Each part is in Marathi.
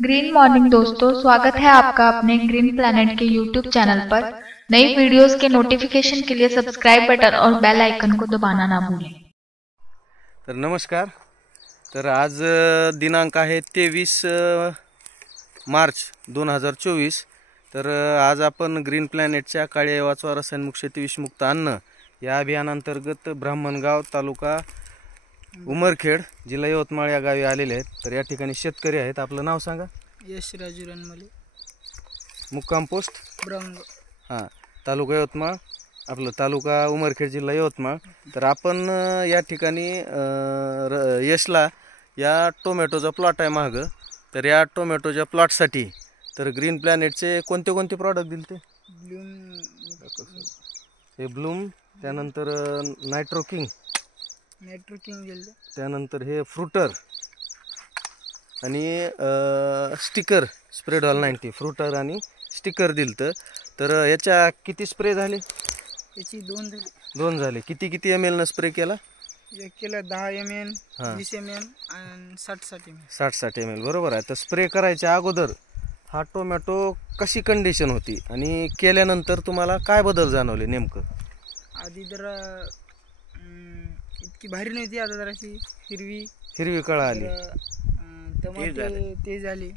ग्रीन मॉर्निंग दोस्तों, स्वागत है आपका अपने ग्रीन प्लैनेट के यूट्यूब चैनल पर। नई वीडियोस के नोटिफिकेशन के लिए सब्सक्राइब बटन और बेल आइकन को दबाना ना भूलें। तर नमस्कार। तर आज दिनांक आहे 23 मार्च 2024। तर आज आपण ग्रीन प्लॅनेटच्या काळ्या वाचवा रसायनमुक्त शेती विषमुक्त अन्न या अभियानांतर्गत ब्राह्मणगाव तालुका उमरखेड जिल्हा यवतमाळ या गावी आलेले आहेत। तर या ठिकाणी शेतकरी आहेत। आपलं नाव सांगा। यश राजू रणमले, मुक्काम पोस्ट ब्राह्मणगाव, हां, तालुका यवतमाळ, आपलं तालुका उमरखेड जिल्हा यवतमाळ। तर आपण या ठिकाणी यशला या टोमॅटोचा प्लॉट आहे माग। तर या टोमॅटोच्या प्लॉटसाठी तर ग्रीन प्लॅनेटचे कोणते कोणते प्रॉडक्ट दिले ते? हे ब्लूम, त्यानंतर नायट्रोकिंग, दिलं, त्यानंतर हे फ्रुटर आणि स्टिकर स्प्रेडॉल 90 फ्रुटर आणि स्टिकर दिलं। तर याच्या किती स्प्रे झाले? याची दोन झाले। किती किती ml न स्प्रे केला? एक केला 10 ml, 20 ml आणि 60 ml. 60 ml बरोबर आहे। तर स्प्रे करायच्या अगोदर हा टोमॅटो कशी कंडिशन होती आणि केल्यानंतर तुम्हाला काय बदल जाणवले नेमकं? आधी जरा इतकी भारी नव्हती, आता जराशी हिरवी कळा आली,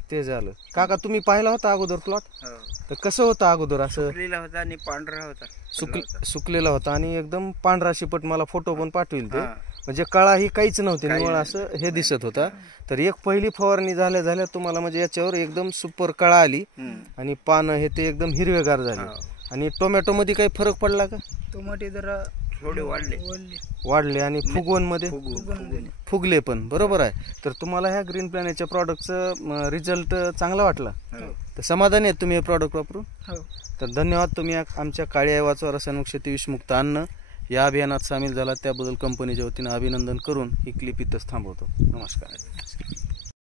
ते झालं। काका तुम्ही पाहिला होता अगोदर प्लॉट? तर कसं होतं अगोदर? असं सुकलेला होता आणि पांढरा होता, सुकलेला होता आणि एकदम पांढरा शिपट, मला फोटो पण पाठवेल ते, म्हणजे कळा ही काहीच नव्हती, निवळ असं हे दिसत होता। तर एक पहिली फवारणी झाल्या झाल्या तुम्हाला म्हणजे याच्यावर एकदम सुपर कळा आली आणि पानं हे ते एकदम हिरवेगार झाले। आणि टोमॅटो मध्ये काही फरक पडला का? टोमॅटो जरा थोडे वाढले आणि फुगवण मध्ये फुगले पण, बरोबर आहे। तर तुम्हाला ह्या ग्रीन प्लॅनेटच्या प्रॉडक्टचं रिझल्ट चांगला वाटला? तर समाधानी आहेत तुम्ही हे प्रॉडक्ट वापरून? तर धन्यवाद। तुम्ही आमच्या काळ्या वाचवा रसायनमुक्त शेती विषमुक्त अन्न या अभियानात सामील झाला त्याबद्दल कंपनीच्या वतीने अभिनंदन करून ही क्लिप इथंच थांबवतो। नमस्कार।